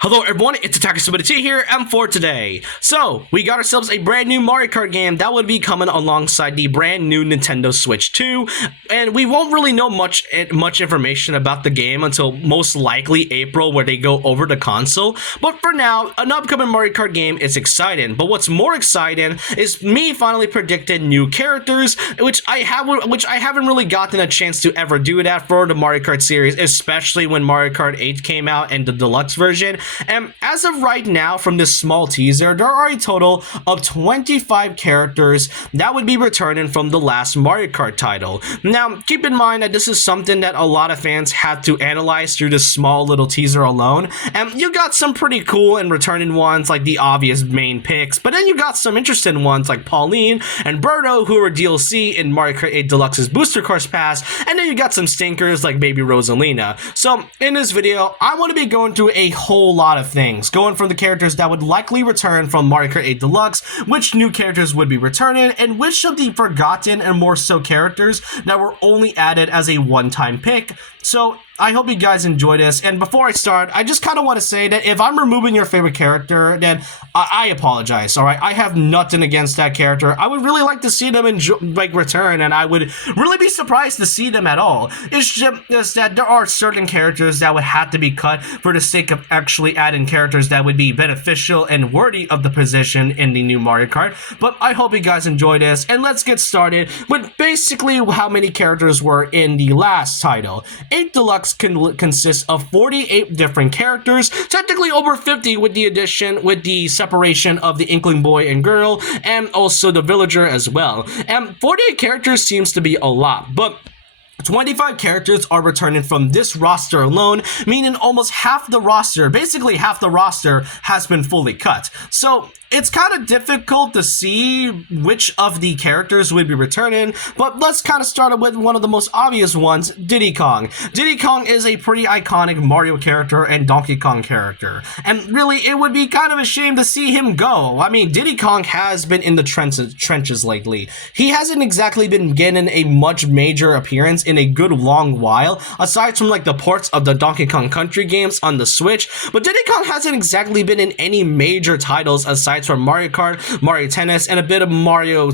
Hello everyone, it's Attacker here, and for today. So, we got ourselves a brand new Mario Kart game that would be coming alongside the brand new Nintendo Switch 2, and we won't really know much information about the game until most likely April, where they go over the console. But for now, an upcoming Mario Kart game is exciting, but what's more exciting is me finally predicting new characters, which I haven't really gotten a chance to ever do that for the Mario Kart series, especially when Mario Kart 8 came out and the deluxe version. And as of right now, from this small teaser, there are a total of 25 characters that would be returning from the last Mario Kart title. Now, keep in mind that this is something that a lot of fans had to analyze through this small little teaser alone. And you got some pretty cool and returning ones like the obvious main picks, but then you got some interesting ones like Pauline and Berto, who are DLC in Mario Kart 8 Deluxe's Booster Course Pass, and then you got some stinkers like Baby Rosalina. So, in this video, I want to be going through a whole lot of things, going from the characters that would likely return from Mario Kart 8 Deluxe, which new characters would be returning, and which of the forgotten and more so characters that were only added as a one-time pick. So I hope you guys enjoy this, and before I start, I just kind of want to say that if I'm removing your favorite character, then I apologize, alright? I have nothing against that character. I would really like to see them return, and I would really be surprised to see them at all. It's just that there are certain characters that would have to be cut for the sake of actually adding characters that would be beneficial and worthy of the position in the new Mario Kart. But I hope you guys enjoy this, and let's get started with basically how many characters were in the last title. 8 Deluxe consists of 48 different characters, technically over 50 with the separation of the Inkling boy and girl, and also the villager as well. And 48 characters seems to be a lot, but 25 characters are returning from this roster alone, meaning almost half the roster, basically half the roster, has been fully cut. So it's kind of difficult to see which of the characters would be returning, but let's kind of start with one of the most obvious ones, Diddy Kong. Diddy Kong is a pretty iconic Mario character and Donkey Kong character, and really it would be kind of a shame to see him go. I mean, Diddy Kong has been in the trenches lately. He hasn't exactly been getting a much major appearance in a good long while, aside from like the ports of the Donkey Kong Country games on the Switch, but Diddy Kong hasn't exactly been in any major titles aside from Mario Kart, Mario Tennis, and a bit of Mario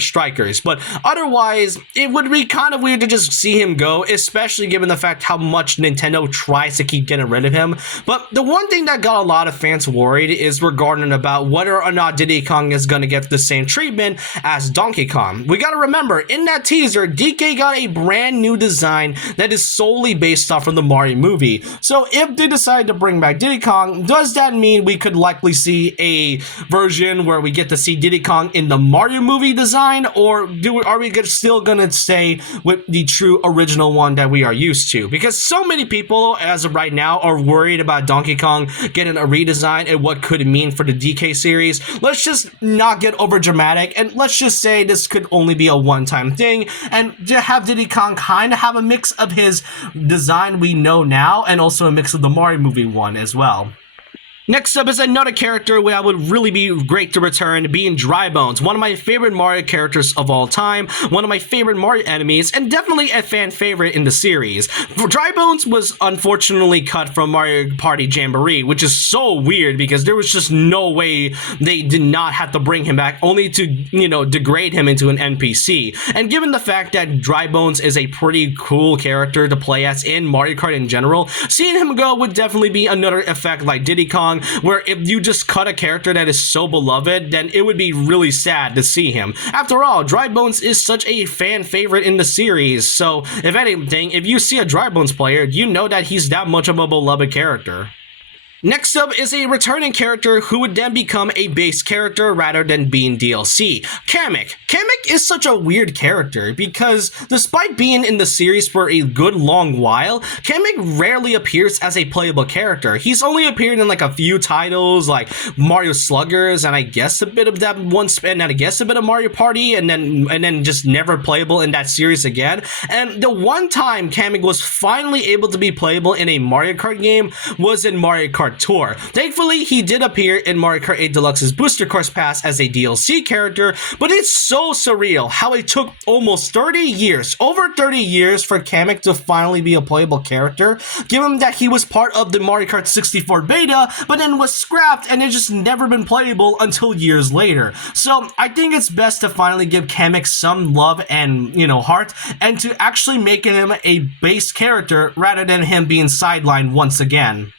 Strikers. But otherwise, it would be kind of weird to just see him go, especially given the fact how much Nintendo tries to keep getting rid of him. But the one thing that got a lot of fans worried is regarding about whether or not Diddy Kong is going to get the same treatment as Donkey Kong. We got to remember, in that teaser, DK got a brand new design that is solely based off of the Mario movie. So if they decide to bring back Diddy Kong, does that mean we could likely see a version where we get to see Diddy Kong in the Mario movie design, or are we still gonna stay with the true original one that we are used to? Because so many people as of right now are worried about Donkey Kong getting a redesign and what could it mean for the DK series. Let's just not get over dramatic, and let's just say this could only be a one-time thing, and to have Diddy Kong kind of have a mix of his design we know now and also a mix of the Mario movie one as well. Next up is another character that would really be great to return, being Dry Bones, one of my favorite Mario characters of all time, one of my favorite Mario enemies, and definitely a fan favorite in the series. Dry Bones was unfortunately cut from Mario Party Jamboree, which is so weird because there was just no way they did not have to bring him back, only to, degrade him into an NPC. And given the fact that Dry Bones is a pretty cool character to play as in Mario Kart in general, seeing him go would definitely be another effect like Diddy Kong, where if you just cut a character that is so beloved, then it would be really sad to see him. After all, Dry Bones is such a fan favorite in the series, so if anything, if you see a Dry Bones player, you know that he's that much of a beloved character. Next up is a returning character who would then become a base character rather than being DLC. Kamek. Kamek is such a weird character because despite being in the series for a good long while, Kamek rarely appears as a playable character. He's only appeared in like a few titles like Mario Sluggers and I guess a bit of that one and I guess a bit of Mario Party and then just never playable in that series again. And the one time Kamek was finally able to be playable in a Mario Kart game was in Mario Kart Kart Tour. Thankfully, he did appear in Mario Kart 8 Deluxe's Booster Course Pass as a DLC character, but it's so surreal how it took almost 30 years, over 30 years for Kamek to finally be a playable character, given that he was part of the Mario Kart 64 beta, but then was scrapped and it just never been playable until years later. So I think it's best to finally give Kamek some love and, heart, and to actually make him a base character rather than him being sidelined once again.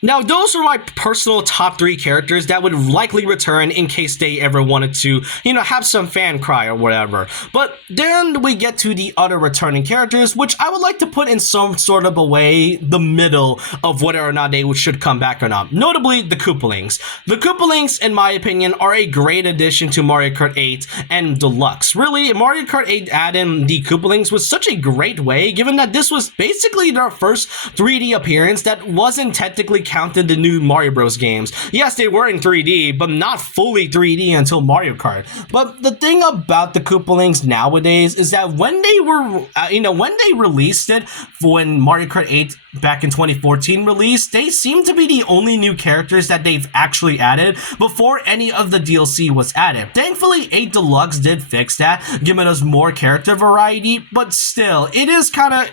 Now, those are my personal top 3 characters that would likely return in case they ever wanted to, have some fan cry or whatever. But then we get to the other returning characters, which I would like to put in some sort of a way the middle of whether or not they should come back or not. Notably, the Koopalings. The Koopalings, in my opinion, are a great addition to Mario Kart 8 and Deluxe. Really, Mario Kart 8 adding the Koopalings was such a great way, given that this was basically their first 3D appearance that wasn't technically counted the new Mario Bros games. Yes, they were in 3D, but not fully 3D until Mario Kart. But the thing about the Koopalings nowadays is that when they were, when they released it, when Mario Kart 8 back in 2014 released, they seem to be the only new characters that they've actually added before any of the DLC was added. Thankfully, 8 Deluxe did fix that, giving us more character variety, but still, it is kind of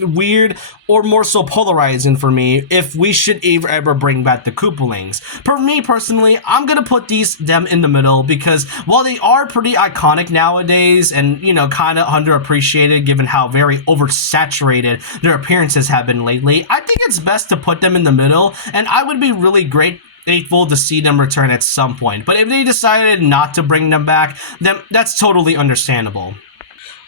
weird or more so polarizing for me if we should ever bring back the Koopalings. For me personally, I'm gonna put them in the middle because while they are pretty iconic nowadays and kind of underappreciated given how very oversaturated their appearances have been lately, I think it's best to put them in the middle, and I would be really grateful to see them return at some point. But if they decided not to bring them back, then that's totally understandable.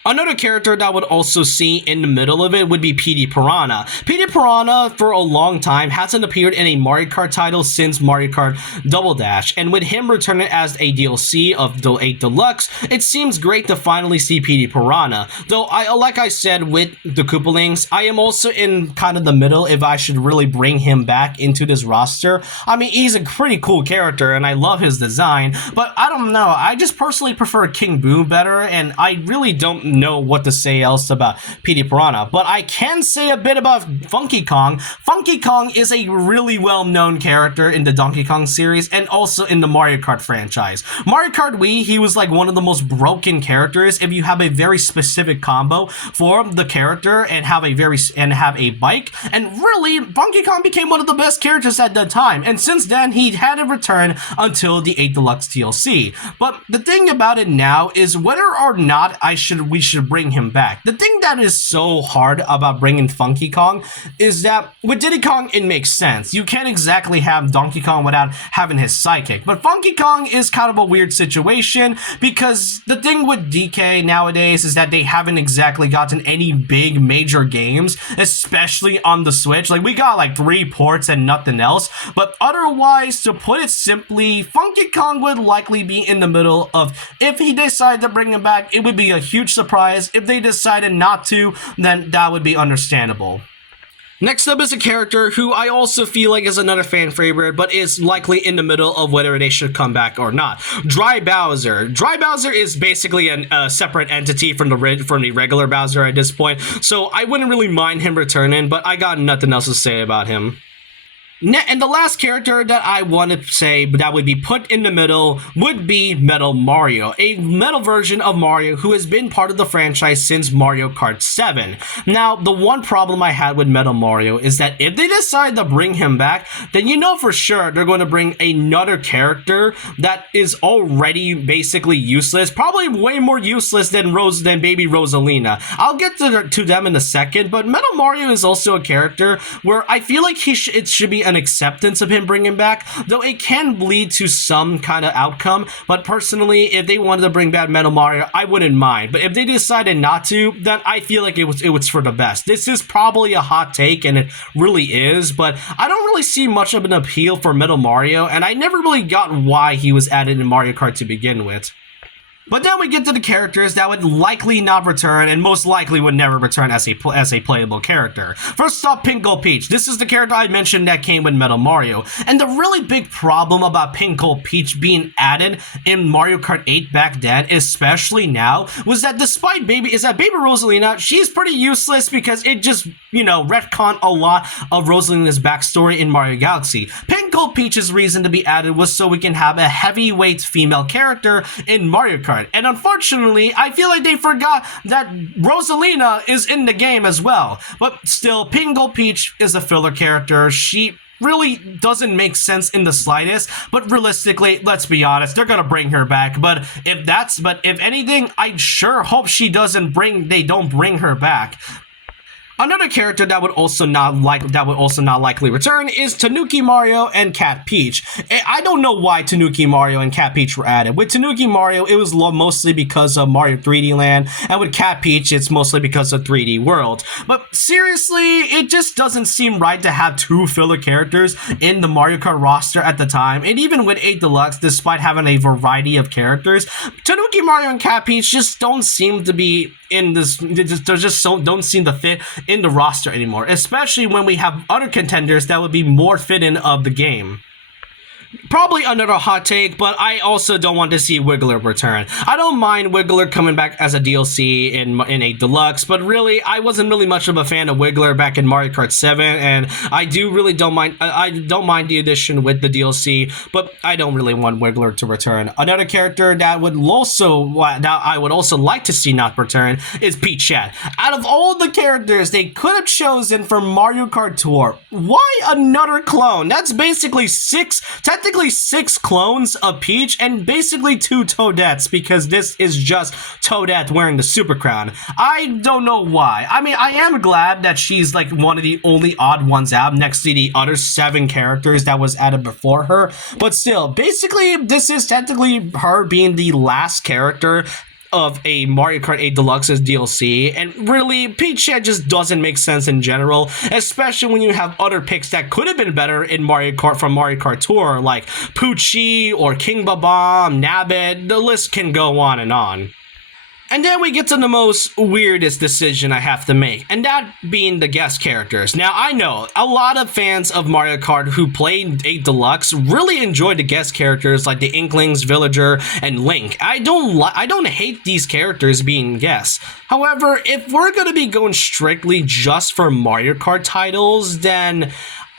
Another character that would also see in the middle of it would be PD Piranha. PD Piranha, for a long time, hasn't appeared in a Mario Kart title since Mario Kart Double Dash, and with him returning as a DLC of the 8 Deluxe, it seems great to finally see PD Piranha. Though, like I said with the Koopalings, I am also in kind of the middle if I should really bring him back into this roster. I mean, he's a pretty cool character, and I love his design, but I don't know, I just personally prefer King Boo better, and I really don't know what to say else about PD Piranha, but I can say a bit about Funky Kong. Funky Kong is a really well-known character in the Donkey Kong series and also in the Mario Kart franchise. Mario Kart Wii, he was like one of the most broken characters if you have a very specific combo for the character and have a bike, and really Funky Kong became one of the best characters at that time, and since then he hadn't returned until the 8 Deluxe DLC. But the thing about it now is whether or not we should bring him back. The thing that is so hard about bringing Funky Kong is that with Diddy Kong, it makes sense. You can't exactly have Donkey Kong without having his sidekick. But Funky Kong is kind of a weird situation because the thing with DK nowadays is that they haven't exactly gotten any big major games, especially on the Switch. Like, we got like 3 ports and nothing else. But otherwise, to put it simply, Funky Kong would likely be in the middle of, if he decided to bring him back, it would be a huge surprise. If they decided not to, then that would be understandable. Next up is a character who I also feel like is another fan favorite, but is likely in the middle of whether they should come back or not. Dry Bowser. Dry Bowser is basically a separate entity from the regular Bowser at this point, so I wouldn't really mind him returning, but I got nothing else to say about him. And the last character that I want to say that would be put in the middle would be Metal Mario, a metal version of Mario who has been part of the franchise since Mario Kart 7. Now, the one problem I had with Metal Mario is that if they decide to bring him back, then you know for sure they're going to bring another character that is already basically useless, probably way more useless than Baby Rosalina. I'll get to them in a second, but Metal Mario is also a character where I feel like it should be an acceptance of him bringing back, though it can lead to some kind of outcome. But personally, if they wanted to bring back Metal Mario, I wouldn't mind. But if they decided not to, then I feel like it was for the best. This is probably a hot take, and it really is, but I don't really see much of an appeal for Metal Mario, and I never really got why he was added in Mario Kart to begin with. But then we get to the characters that would likely not return and most likely would never return as a playable character. First up, Pink Gold Peach. This is the character I mentioned that came with Metal Mario. And the really big problem about Pink Gold Peach being added in Mario Kart 8 back then, especially now, was that despite Baby Rosalina, she's pretty useless because it just, retconned a lot of Rosalina's backstory in Mario Galaxy. Pink Gold Peach's reason to be added was so we can have a heavyweight female character in Mario Kart. And unfortunately, I feel like they forgot that Rosalina is in the game as well. But still, Pink Gold Peach is a filler character. She really doesn't make sense in the slightest, but realistically, let's be honest, they're gonna bring her back. But if anything, I sure hope they don't bring her back. Another character that would also not likely return is Tanuki Mario and Cat Peach. I don't know why Tanuki Mario and Cat Peach were added. With Tanuki Mario, it was mostly because of Mario 3D Land, and with Cat Peach, it's mostly because of 3D World. But seriously, it just doesn't seem right to have two filler characters in the Mario Kart roster at the time. And even with 8 Deluxe, despite having a variety of characters, Tanuki Mario and Cat Peach just don't seem to be in this. Don't seem to fit in the roster anymore, especially when we have other contenders that would be more fitting of the game. Probably another hot take, but I also don't want to see Wiggler return. I don't mind Wiggler coming back as a DLC in 8 Deluxe, but really, I wasn't really much of a fan of Wiggler back in Mario Kart 7, and I don't mind the addition with the DLC, but I don't really want Wiggler to return. Another character that I would also like to see not return is Peach Chat. Out of all the characters they could have chosen for Mario Kart Tour, why another clone? That's basically technically 6 clones of Peach and basically 2 Toadettes, because this is just Toadette wearing the Super Crown. I don't know why. I mean, I am glad that she's like one of the only odd ones out next to the other 7 characters that was added before her, but still, basically, this is technically her being the last character of a Mario Kart 8 Deluxe's DLC, and really, Peach Chat just doesn't make sense in general, especially when you have other picks that could have been better in Mario Kart from Mario Kart Tour, like Poochie or King Babam, Nabbit, the list can go on and on. And then we get to the most weirdest decision I have to make, and that being the guest characters. Now, I know a lot of fans of Mario Kart who played 8 Deluxe really enjoy the guest characters like the Inklings, Villager, and Link. I don't hate these characters being guests. However, if we're going to be going strictly just for Mario Kart titles, then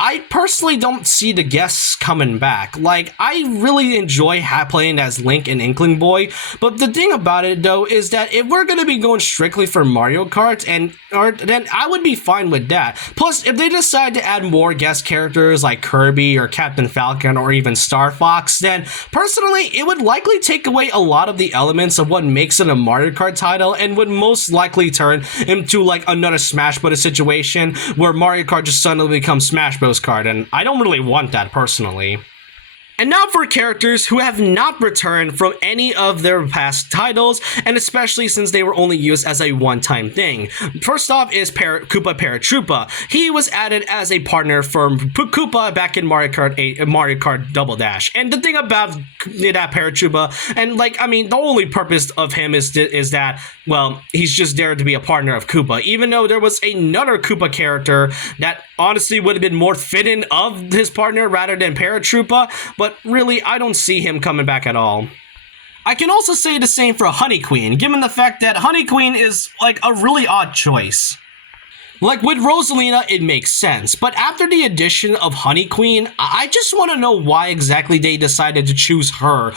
I personally don't see the guests coming back. Like, I really enjoy playing as Link and Inkling Boy, but the thing about it, though, is that if we're gonna be going strictly for Mario Kart, then I would be fine with that. Plus, if they decide to add more guest characters like Kirby or Captain Falcon or even Star Fox, then personally, it would likely take away a lot of the elements of what makes it a Mario Kart title and would most likely turn into like another Smash Bros. Situation where Mario Kart just suddenly becomes Smash Bros. Kart, and I don't really want that personally. And now for characters who have not returned from any of their past titles, and especially since they were only used as a one-time thing. First off is Koopa Paratroopa. He was added as a partner for Koopa back in Mario Kart Double Dash. And the thing about that Paratroopa, and the only purpose of him is that, well, he's just there to be a partner of Koopa, even though there was another Koopa character that honestly would have been more fitting of his partner rather than Paratroopa, but really, I don't see him coming back at all. I can also say the same for Honey Queen, given the fact that Honey Queen is like a really odd choice. Like with Rosalina, it makes sense, but after the addition of Honey Queen, I just want to know why exactly they decided to choose her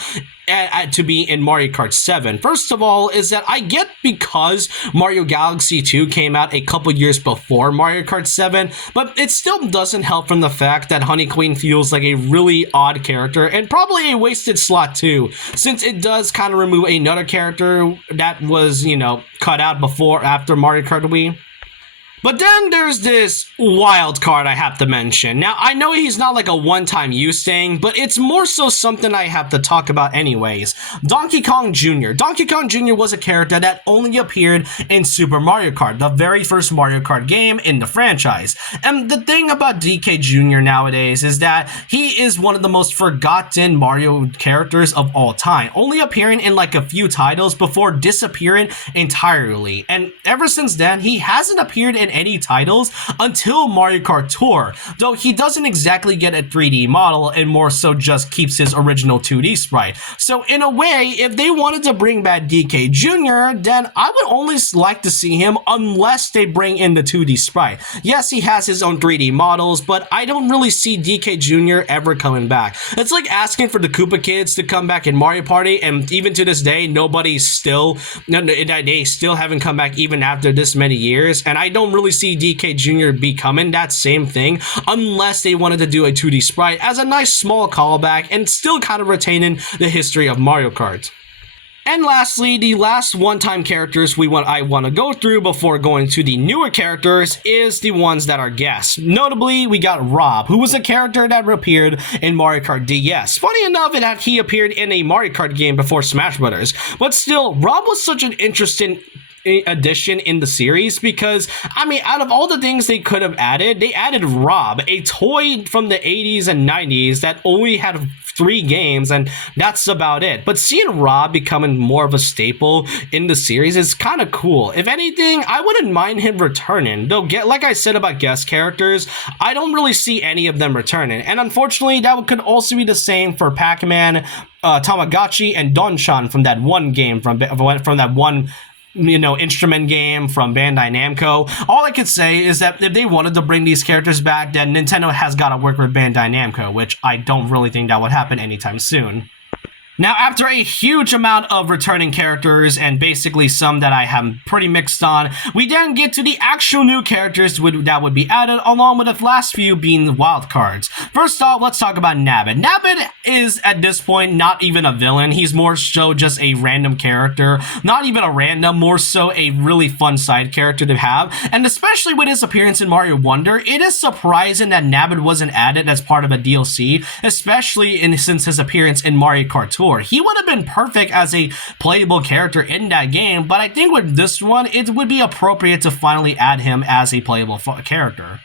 to be in Mario Kart 7. First of all, is that I get because Mario Galaxy 2 came out a couple years before Mario Kart 7, but it still doesn't help from the fact that Honey Queen feels like a really odd character and probably a wasted slot too, since it does kind of remove another character that was, cut out after Mario Kart Wii. But then there's this wild card I have to mention. Now, I know he's not like a one-time use thing, but it's more so something I have to talk about anyways. Donkey Kong Jr. Donkey Kong Jr. was a character that only appeared in Super Mario Kart, the very first Mario Kart game in the franchise. And the thing about DK Jr. nowadays is that he is one of the most forgotten Mario characters of all time, only appearing in like a few titles before disappearing entirely. And ever since then, he hasn't appeared in any titles until Mario Kart Tour, though he doesn't exactly get a 3D model and more so just keeps his original 2D sprite. So in a way, if they wanted to bring back DK Jr., then I would only like to see him unless they bring in the 2D sprite. Yes, he has his own 3D models, but I don't really see DK Jr. ever coming back. It's like asking for the Koopa Kids to come back in Mario Party, and even to this day, they still haven't come back even after this many years, and I don't really see DK Jr. becoming that same thing unless they wanted to do a 2D sprite as a nice small callback and still kind of retaining the history of Mario Kart. And lastly, the last one-time characters I want to go through before going to the newer characters is the ones that are guests. Notably, we got Rob, who was a character that appeared in Mario Kart DS. Funny enough, that he appeared in a Mario Kart game before Smash Bros. But still, Rob was such an interesting addition in the series because, I mean, out of all the things they could have added, they added Rob, a toy from the 80s and 90s that only had 3 games, and that's about it. But seeing Rob becoming more of a staple in the series is kind of cool. If anything, I wouldn't mind him returning, though like I said about guest characters, I don't really see any of them returning, and unfortunately that could also be the same for Pac-Man, Tamagotchi, and Don-chan from that one game, from that one instrument game from Bandai Namco. All I could say is that if they wanted to bring these characters back, then Nintendo has got to work with Bandai Namco, which I don't really think that would happen anytime soon. Now, after a huge amount of returning characters, and basically some that I am pretty mixed on, we then get to the actual new characters that would be added, along with the last few being wild cards. First off, let's talk about Nabbit. Nabbit is, at this point, not even a villain. He's more so just a random character. Not even a random, more so a really fun side character to have. And especially with his appearance in Mario Wonder, it is surprising that Nabbit wasn't added as part of a DLC, especially since his appearance in Mario Kart Tour. He would have been perfect as a playable character in that game, but I think with this one, it would be appropriate to finally add him as a playable character.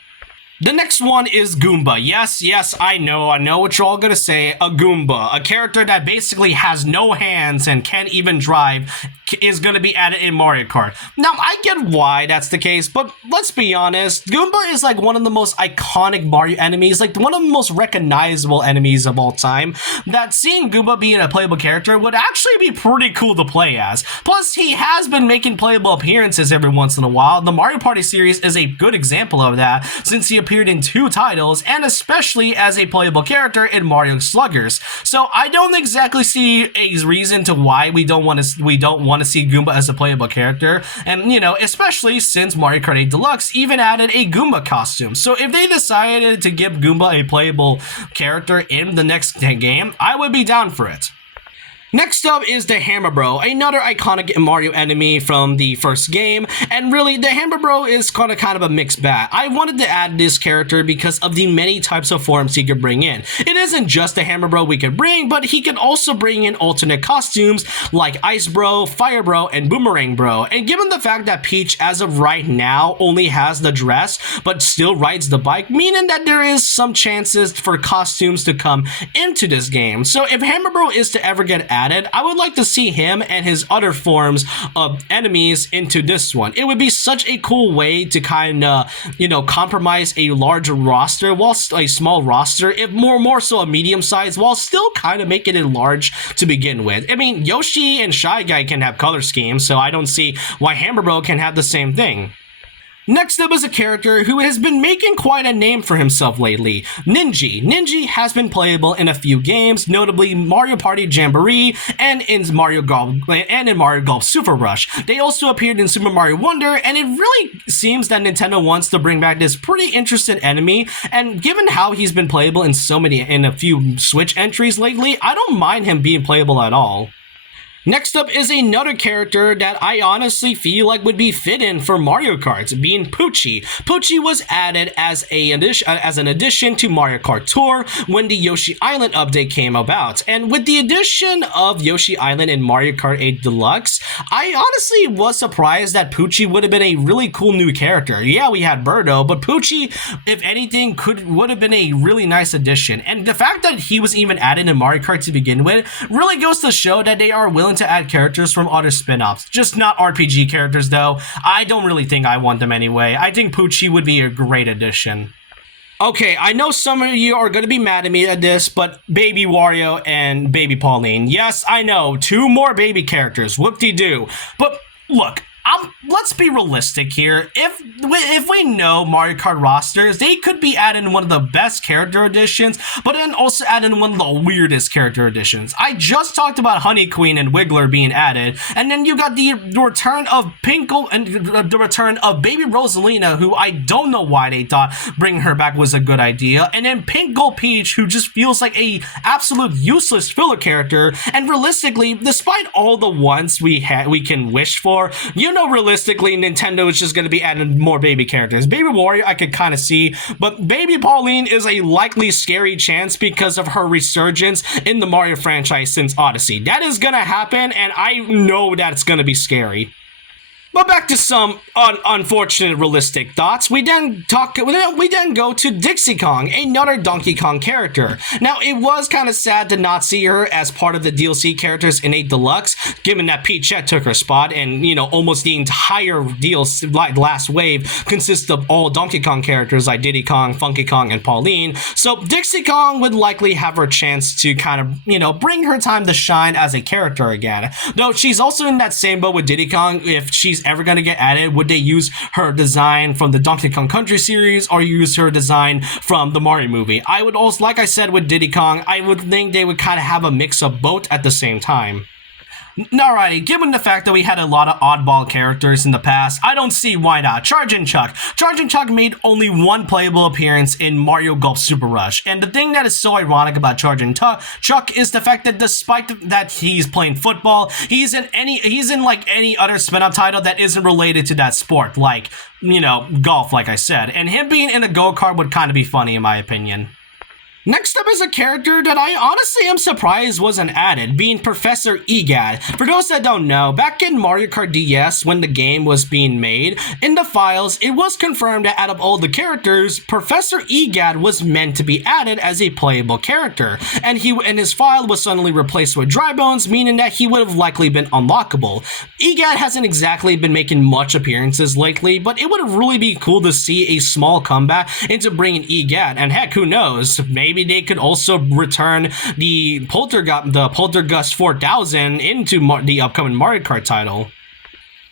The next one is Goomba. Yes, I know what you're all gonna say. A Goomba, a character that basically has no hands and can't even drive, is gonna be added in Mario Kart. Now, I get why that's the case, but let's be honest, Goomba is like one of the most iconic Mario enemies, like one of the most recognizable enemies of all time, that seeing Goomba being a playable character would actually be pretty cool to play as. Plus, he has been making playable appearances every once in a while. The Mario Party series is a good example of that, since he appeared in 2 titles, and especially as a playable character in Mario Sluggers. So I don't exactly see a reason to why we don't want to see Goomba as a playable character, and especially since Mario Kart 8 Deluxe even added a Goomba costume. So if they decided to give Goomba a playable character in the next game, I would be down for it. Next up is the Hammer Bro, another iconic Mario enemy from the first game, and really, the Hammer Bro is kind of a mixed bag. I wanted to add this character because of the many types of forms he could bring in. It isn't just the Hammer Bro we could bring, but he can also bring in alternate costumes like Ice Bro, Fire Bro, and Boomerang Bro. And given the fact that Peach, as of right now, only has the dress, but still rides the bike, meaning that there is some chances for costumes to come into this game. So if Hammer Bro is to ever get added, I would like to see him and his other forms of enemies into this one. It would be such a cool way to kind of, compromise a larger roster, whilst a small roster, if more so a medium size, while still kind of making it large to begin with. I mean, Yoshi and Shy Guy can have color schemes, so I don't see why Hammer Bro can have the same thing. Next up is a character who has been making quite a name for himself lately, Ninji. Ninji has been playable in a few games, notably Mario Party Jamboree and in Mario Golf Super Rush. They also appeared in Super Mario Wonder, and it really seems that Nintendo wants to bring back this pretty interesting enemy, and given how he's been playable in a few Switch entries lately, I don't mind him being playable at all. Next up is another character that I honestly feel like would be fit in for Mario Kart, being Poochie. Poochie was added as an addition to Mario Kart Tour when the Yoshi Island update came about. And with the addition of Yoshi Island in Mario Kart 8 Deluxe, I honestly was surprised that Poochie would have been a really cool new character. Yeah, we had Birdo, but Poochie, if anything, would have been a really nice addition. And the fact that he was even added in Mario Kart to begin with really goes to show that they are willing to add characters from other spin-offs. Just not RPG characters though. I don't really think I want them anyway. I think Poochie would be a great addition. Okay, I know some of you are going to be mad at me at this, but Baby Wario and Baby Pauline. Yes, I know, 2 more baby characters. Whoop-de-doo. But look, let's be realistic here. If we know Mario Kart rosters, they could be adding one of the best character additions, but then also adding one of the weirdest character additions. I just talked about Honey Queen and Wiggler being added, and then you got the return of Pinkle and the return of Baby Rosalina, who I don't know why they thought bringing her back was a good idea, and then Pinkle Peach, who just feels like a absolute useless filler character. And realistically, despite all the ones we can wish for, you know, realistically, Nintendo is just going to be adding more baby characters. Baby Wario, I could kind of see, but Baby Pauline is a likely scary chance because of her resurgence in the Mario franchise since Odyssey. That is going to happen, and I know that it's going to be scary. But back to some unfortunate realistic thoughts. We then go to Dixie Kong, another Donkey Kong character. Now, it was kind of sad to not see her as part of the DLC characters in 8 Deluxe, given that Peachette took her spot, and you know, almost the entire DLC last wave consists of all Donkey Kong characters like Diddy Kong, Funky Kong, and Pauline. So Dixie Kong would likely have her chance to kind of, you know, bring her time to shine as a character again. Though she's also in that same boat with Diddy Kong. If she's ever going to get added, would they use her design from the Donkey Kong Country series or use her design from the Mario movie? I would also, like I said with Diddy Kong, I would think they would kind of have a mix of both at the same time. Alrighty, given the fact that we had a lot of oddball characters in the past, I don't see why not. Chargin' Chuck. Chargin' Chuck made only one playable appearance in Mario Golf Super Rush, and the thing that is so ironic about Chargin' Chuck is the fact that despite that he's playing football, he's in like any other spin-off title that isn't related to that sport, like, you know, golf, like I said, and him being in a go-kart would kind of be funny in my opinion. Next up is a character that I honestly am surprised wasn't added, being Professor Egad. For those that don't know, back in Mario Kart DS when the game was being made, in the files, it was confirmed that out of all the characters, Professor Egad was meant to be added as a playable character, and his file was suddenly replaced with Dry Bones, meaning that he would have likely been unlockable. Egad hasn't exactly been making much appearances lately, but it would really be cool to see a small comeback into bringing Egad, and heck, who knows, maybe they could also return the Poltergust 4000 into the upcoming Mario Kart title.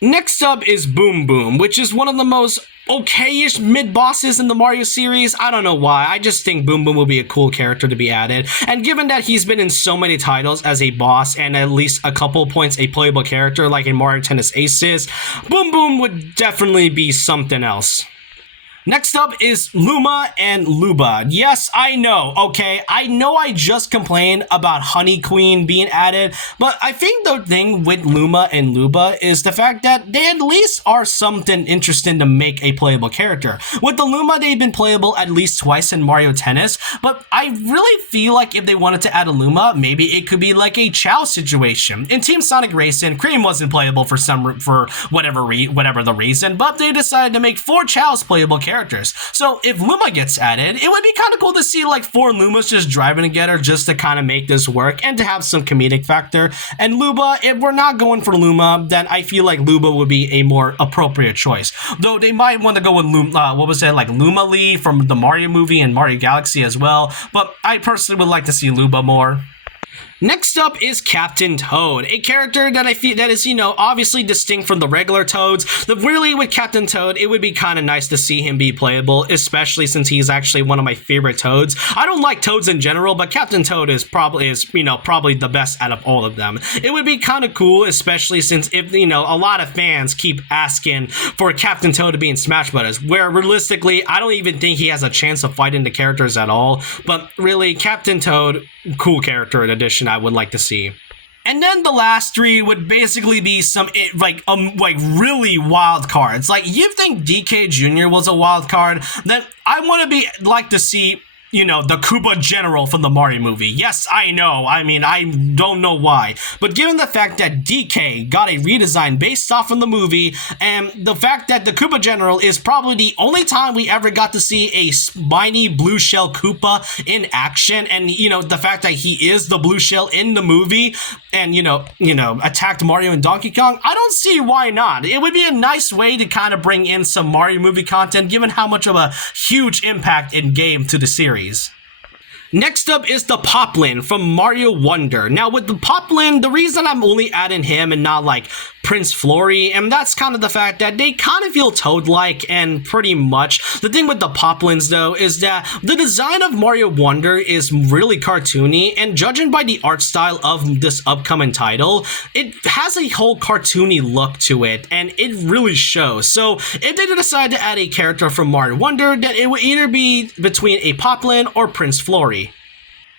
Next up is Boom Boom, which is one of the most okay-ish mid-bosses in the Mario series. I don't know why, I just think Boom Boom will be a cool character to be added, and given that he's been in so many titles as a boss and at least a couple points a playable character like in Mario Tennis Aces, Boom Boom would definitely be something else. Next up is Luma and Luba. Yes, I know, okay? I know I just complained about Honey Queen being added, but I think the thing with Luma and Luba is the fact that they at least are something interesting to make a playable character. With the Luma, they've been playable at least twice in Mario Tennis, but I really feel like if they wanted to add a Luma, maybe it could be like a Chao situation. In Team Sonic Racing, Cream wasn't playable for whatever the reason, but they decided to make 4 Chaos playable characters. So if Luma gets added, it would be kind of cool to see like 4 Lumas just driving together just to kind of make this work and to have some comedic factor. And Luba, if we're not going for Luma, then I feel like Luba would be a more appropriate choice. Though they might want to go with Luma Lee from the Mario movie and Mario Galaxy as well. But I personally would like to see Luba more. Next up is Captain Toad, a character that I feel that is, you know, obviously distinct from the regular Toads. Really, with Captain Toad, it would be kind of nice to see him be playable, especially since he's actually one of my favorite Toads. I don't like Toads in general, but Captain Toad is probably the best out of all of them. It would be kind of cool, especially since a lot of fans keep asking for Captain Toad to be in Smash Bros. Where realistically, I don't even think he has a chance of fighting the characters at all. But really, Captain Toad, cool character in addition I would like to see. And then the last three would basically be some like really wild cards. Like, you think DK Jr. was a wild card? Then I want to be like to see, you know, the Koopa General from the Mario movie. Yes, I know. I mean, I don't know why. But given the fact that DK got a redesign based off from the movie, and the fact that the Koopa General is probably the only time we ever got to see a spiny blue shell Koopa in action, and, you know, the fact that he is the blue shell in the movie, and, you know, attacked Mario and Donkey Kong, I don't see why not. It would be a nice way to kind of bring in some Mario movie content, given how much of a huge impact it gave to the series. Next up is the Poplin from Mario Wonder. Now, with the Poplin, the reason I'm only adding him and not like Prince Flory, and that's kind of the fact that they kind of feel Toad-like, and pretty much the thing with the Poplins though is that the design of Mario Wonder is really cartoony, and judging by the art style of this upcoming title, it has a whole cartoony look to it, and it really shows. So if they decide to add a character from Mario Wonder, then it would either be between a Poplin or Prince Flory.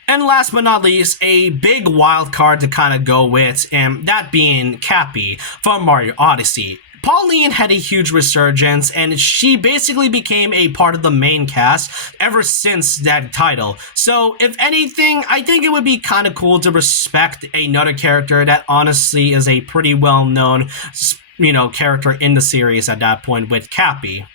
And last but not least, a big wild card to kind of go with, and that being Cappy from Mario Odyssey. Pauline had a huge resurgence, and she basically became a part of the main cast ever since that title. So, if anything, I think it would be kind of cool to respect another character that honestly is a pretty well-known, you know, character in the series at that point with Cappy.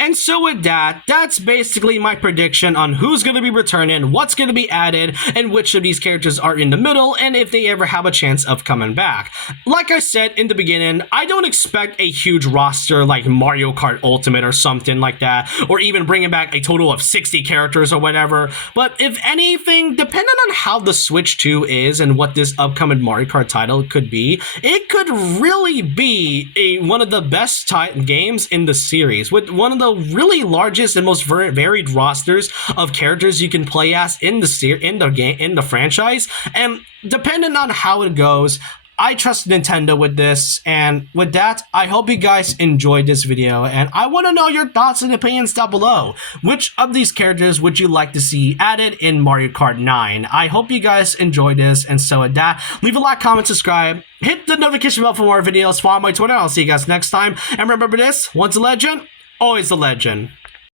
And so with that, that's basically my prediction on who's going to be returning, what's going to be added, and which of these characters are in the middle, and if they ever have a chance of coming back. Like I said in the beginning, I don't expect a huge roster like Mario Kart Ultimate or something like that, or even bringing back a total of 60 characters or whatever. But if anything, depending on how the Switch 2 is and what this upcoming Mario Kart title could be, it could really be one of the best games in the series, with one of the really largest and most varied rosters of characters you can play as in the franchise. And depending on how it goes, I trust Nintendo with this. And with that, I hope you guys enjoyed this video, and I want to know your thoughts and opinions down below. Which of these characters would you like to see added in Mario Kart 9? I hope you guys enjoyed this, and so with that, leave a like, comment, subscribe, hit the notification bell for more videos, follow my Twitter, I'll see you guys next time, and remember this, once a legend, always a legend.